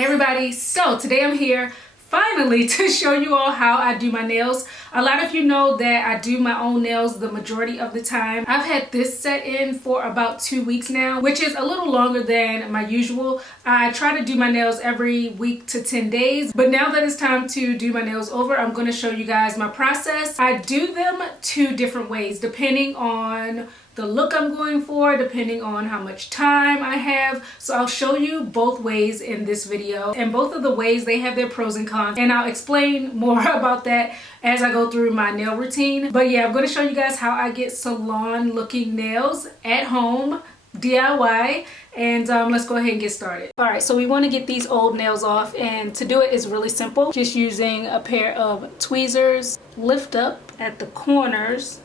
Hey everybody, so today I'm here finally to show you all how I do my nails. A lot of you know that I do my own nails the majority of the time. I've had this set in for about 2 weeks now, which is a little longer than my usual. I try to do my nails every week to 10 days, but now that it's time to do my nails over, I'm going to show you guys my process. I do them 2 different ways depending on the look I'm going for, depending on how much time I have. So I'll show you both ways in this video, and both of the ways, they have their pros and cons, and I'll explain more about that as I go through my nail routine. But yeah, I'm going to show you guys how I get salon looking nails at home, DIY, and let's go ahead and get started. All right, so we want to get these old nails off, and to do it is really simple. Just using a pair of tweezers, lift up at the corners,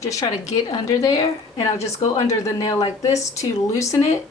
just try to get under there, and I'll just go under the nail like this to loosen it,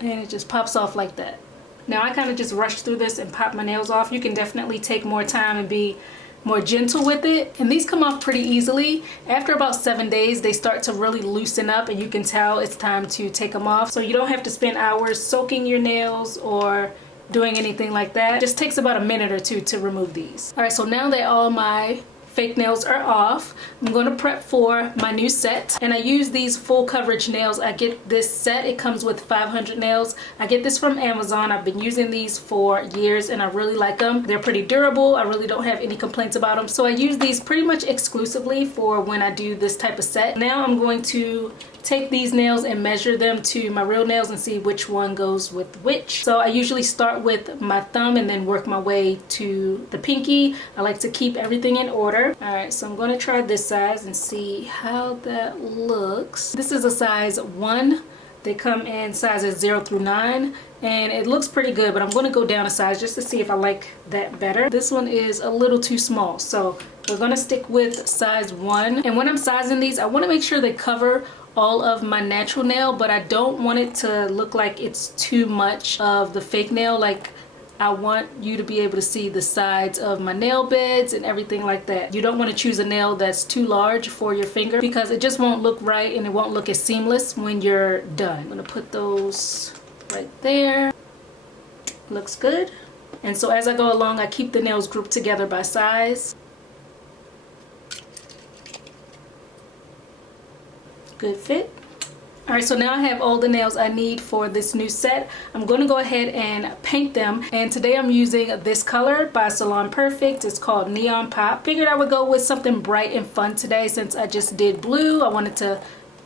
and it just pops off like that. Now I kind of just rush through this and pop my nails off. You can definitely take more time and be more gentle with it, and these come off pretty easily. After about 7 days they start to really loosen up, and you can tell it's time to take them off. So you don't have to spend hours soaking your nails or doing anything like that. It just takes about a minute or 2 to remove these. All right, so now that all my fake nails are off, I'm going to prep for my new set, and I use these full coverage nails. I get this set, it comes with 500 nails. I get this from Amazon. I've been using these for years and I really like them. They're pretty durable. I really don't have any complaints about them, so I use these pretty much exclusively for when I do this type of set. Now I'm going to take these nails and measure them to my real nails and see which one goes with which. So I usually start with my thumb and then work my way to the pinky. I like to keep everything in order. All right, so I'm going to try this size and see how that looks. This is a size 1. They come in sizes 0 through 9, and it looks pretty good, but I'm going to go down a size just to see if I like that better. This one is a little too small, so we're going to stick with size 1. And when I'm sizing these, I want to make sure they cover all of my natural nail, but I don't want it to look like it's too much of the fake nail. Like, I want you to be able to see the sides of my nail beds and everything like that. You don't want to choose a nail that's too large for your finger, because it just won't look right and it won't look as seamless when you're done. I'm going to put those right there. Looks good. And so as I go along, I keep the nails grouped together by size. Good fit. All right, so now I have all the nails I need for this new set. I'm going to go ahead and paint them, and today I'm using this color by Salon Perfect. It's called Neon Pop. Figured I would go with something bright and fun today since I just did blue. I wanted to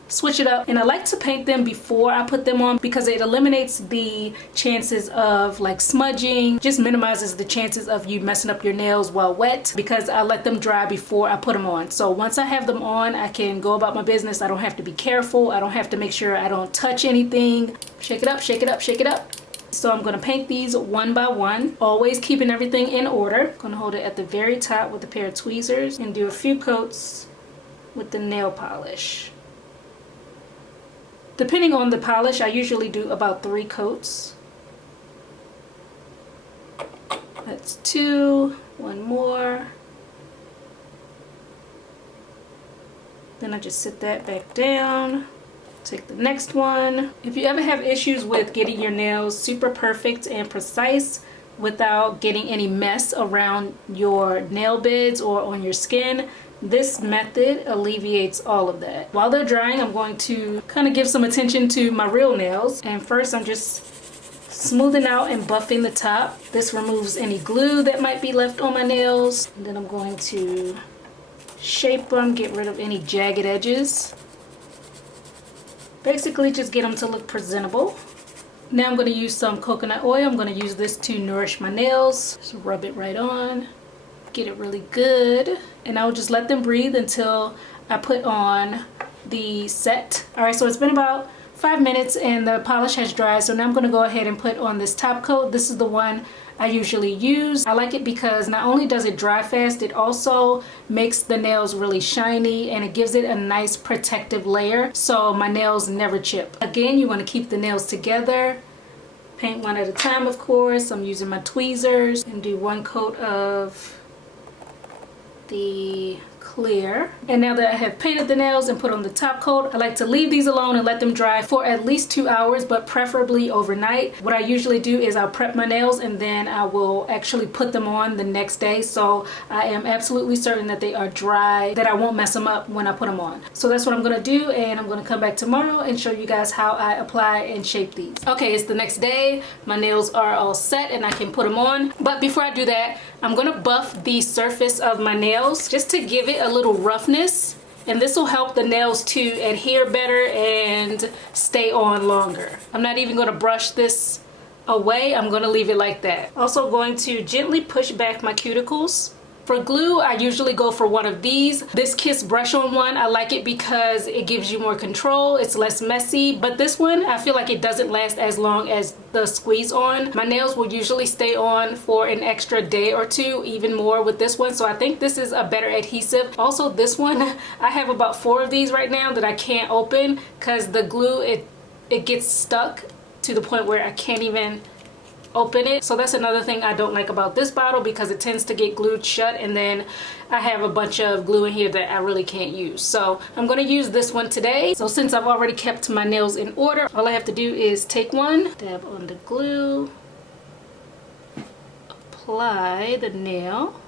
switch it up, and I like to paint them before I put them on because it eliminates the chances of like smudging, just minimizes the chances of you messing up your nails while wet, because I let them dry before I put them on. So once I have them on, I can go about my business. I don't have to be careful. I don't have to make sure I don't touch anything. Shake it up, shake it up, shake it up. So I'm going to paint these one by one, always keeping everything in order. I'm going to hold it at the very top with a pair of tweezers and do a few coats with the nail polish. Depending on the polish, I usually do about 3 coats. That's 2, 1 more. Then I just sit that back down. Take the next one. If you ever have issues with getting your nails super perfect and precise without getting any mess around your nail beds or on your skin, this method alleviates all of that. While they're drying, I'm going to kind of give some attention to my real nails. And first I'm just smoothing out and buffing the top. This removes any glue that might be left on my nails. And then I'm going to shape them, get rid of any jagged edges. Basically just get them to look presentable. Now I'm going to use some coconut oil. I'm going to use this to nourish my nails. Just rub it right on. Get it really good, and I'll just let them breathe until I put on the set. All right, so it's been about 5 minutes and the polish has dried, so now I'm going to go ahead and put on this top coat. This is the one I usually use. I like it because not only does it dry fast, it also makes the nails really shiny, and it gives it a nice protective layer so my nails never chip. Again, you want to keep the nails together. Paint one at a time, of course. I'm using my tweezers, and do 1 coat of the clear. And now that I have painted the nails and put on the top coat, I like to leave these alone and let them dry for at least 2 hours, but preferably overnight. What I usually do is I'll prep my nails and then I will actually put them on the next day, so I am absolutely certain that they are dry, that I won't mess them up when I put them on. So that's what I'm gonna do, and I'm gonna come back tomorrow and show you guys how I apply and shape these. Okay, it's the next day. My nails are all set and I can put them on, but before I do that, I'm gonna buff the surface of my nails just to give it a little roughness, and this will help the nails to adhere better and stay on longer. I'm not even gonna brush this away, I'm gonna leave it like that. Also going to gently push back my cuticles. For glue, I usually go for one of these. This Kiss brush on one, I like it because it gives you more control, it's less messy, but this one, I feel like it doesn't last as long as the squeeze on. My nails will usually stay on for an extra day or two, even more with this one, so I think this is a better adhesive. Also, this one, I have about 4 of these right now that I can't open because the glue, it gets stuck to the point where I can't even open it. So that's another thing I don't like about this bottle, because it tends to get glued shut, and then I have a bunch of glue in here that I really can't use. So I'm going to use this one today. So since I've already kept my nails in order, all I have to do is take one, dab on the glue, apply the nail,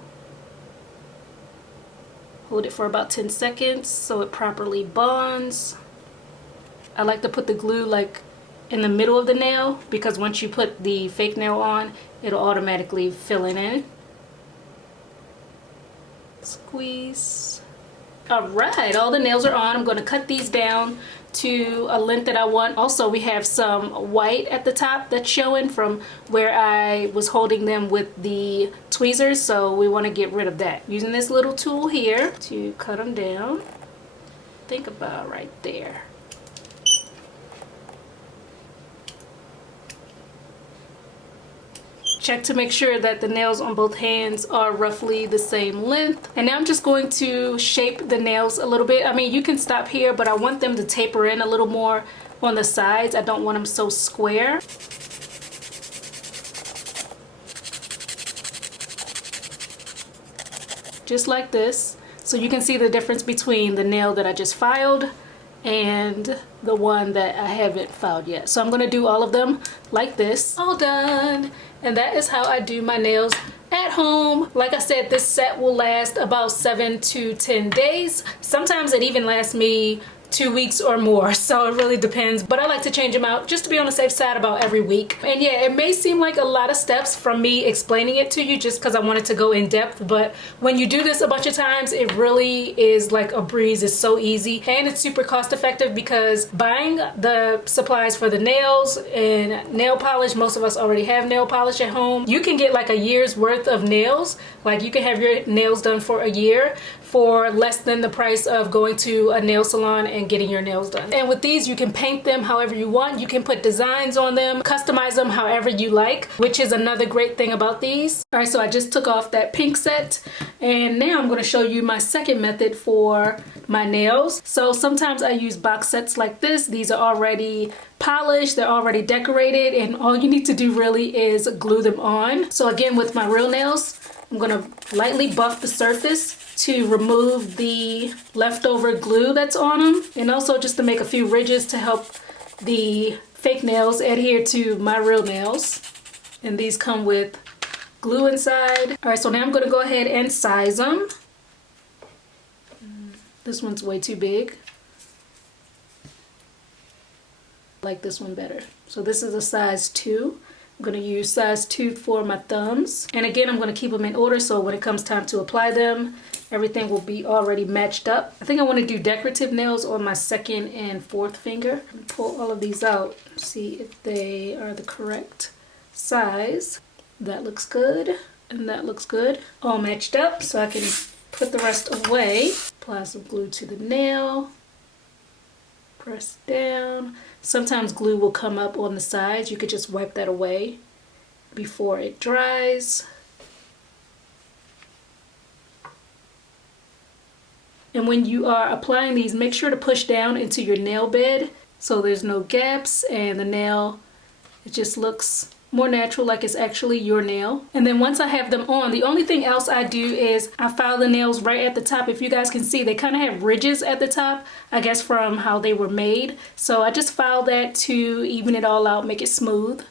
hold it for about 10 seconds so it properly bonds. I like to put the glue like in the middle of the nail, because once you put the fake nail on, it'll automatically fill it in. Squeeze. All right, all the nails are on. I'm going to cut these down to a length that I want. Also, we have some white at the top that's showing from where I was holding them with the tweezers, so we want to get rid of that. Using this little tool here to cut them down. Think about right there. Check to make sure that the nails on both hands are roughly the same length. And now I'm just going to shape the nails a little bit. I mean, you can stop here, but I want them to taper in a little more on the sides. I don't want them so square. Just like this. So you can see the difference between the nail that I just filed and the one that I haven't filed yet. So I'm gonna do all of them like this. All done. And that is how I do my nails at home. Like I said, this set will last about 7 to 10 days. Sometimes it even lasts me 2 weeks or more, so it really depends, but I like to change them out just to be on the safe side about every week. And yeah, it may seem like a lot of steps from me explaining it to you just because I wanted to go in depth, but when you do this a bunch of times, it really is like a breeze. It's so easy, and it's super cost effective because buying the supplies for the nails and nail polish, most of us already have nail polish at home. You can get like a year's worth of nails. Like you can have your nails done for a year for less than the price of going to a nail salon and getting your nails done. And with these, you can paint them however you want. You can put designs on them, customize them however you like, which is another great thing about these. All right, so I just took off that pink set, and now I'm gonna show you my second method for my nails. So sometimes I use box sets like this. These are already polished, they're already decorated, and all you need to do really is glue them on. So again, with my real nails, I'm gonna lightly buff the surface to remove the leftover glue that's on them, and also just to make a few ridges to help the fake nails adhere to my real nails. And these come with glue inside. All right, so now I'm gonna go ahead and size them. This one's way too big. I like this one better. So this is a size 2. I'm going to use size 2 for my thumbs. And again, I'm going to keep them in order so when it comes time to apply them, everything will be already matched up. I think I want to do decorative nails on my 2nd and 4th finger. Pull all of these out, see if they are the correct size. That looks good, and that looks good. All matched up, so I can put the rest away. Apply some glue to the nail. Press down. Sometimes glue will come up on the sides. You could just wipe that away before it dries. And when you are applying these, make sure to push down into your nail bed so there's no gaps and the nail, it just looks more natural, like it's actually your nail. And then once I have them on, the only thing else I do is I file the nails right at the top. If you guys can see, they kind of have ridges at the top, I guess from how they were made. So I just file that to even it all out, make it smooth.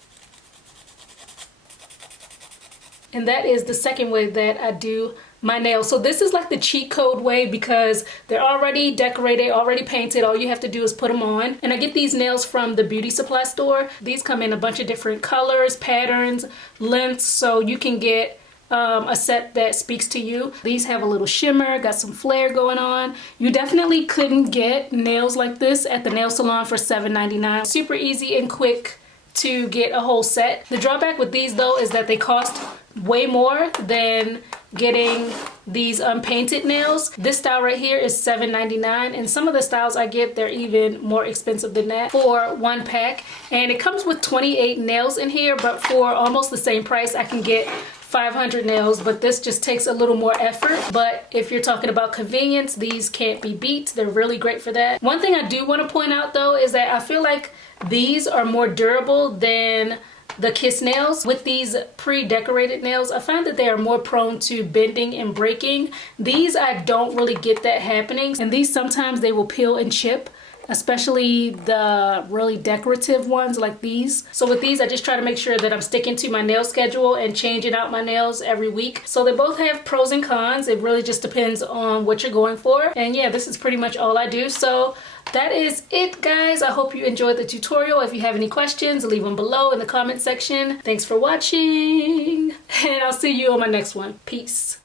And that is the second way that I do my nails. So this is like the cheat code way because they're already decorated, already painted. All you have to do is put them on. And I get these nails from the beauty supply store. These come in a bunch of different colors, patterns, lengths, so you can get a set that speaks to you. These have a little shimmer, got some flare going on. You definitely couldn't get nails like this at the nail salon for $7.99. Super easy and quick to get a whole set. The drawback with these though is that they cost way more than getting these unpainted nails. This style right here is $7.99, and some of the styles I get, they're even more expensive than that for one pack. And it comes with 28 nails in here, but for almost the same price I can get 500 nails, but this just takes a little more effort. But if you're talking about convenience, these can't be beat. They're really great for that. One thing I do want to point out though is that I feel like these are more durable than the Kiss nails. With these pre-decorated nails, I find that they are more prone to bending and breaking. These I don't really get that happening, and these sometimes they will peel and chip, especially the really decorative ones like these. So with these, I just try to make sure that I'm sticking to my nail schedule and changing out my nails every week. So they both have pros and cons. It really just depends on what you're going for. And yeah, this is pretty much all I do. So that is it, guys. I hope you enjoyed the tutorial. If you have any questions, leave them below in the comment section. Thanks for watching, and I'll see you on my next one. Peace.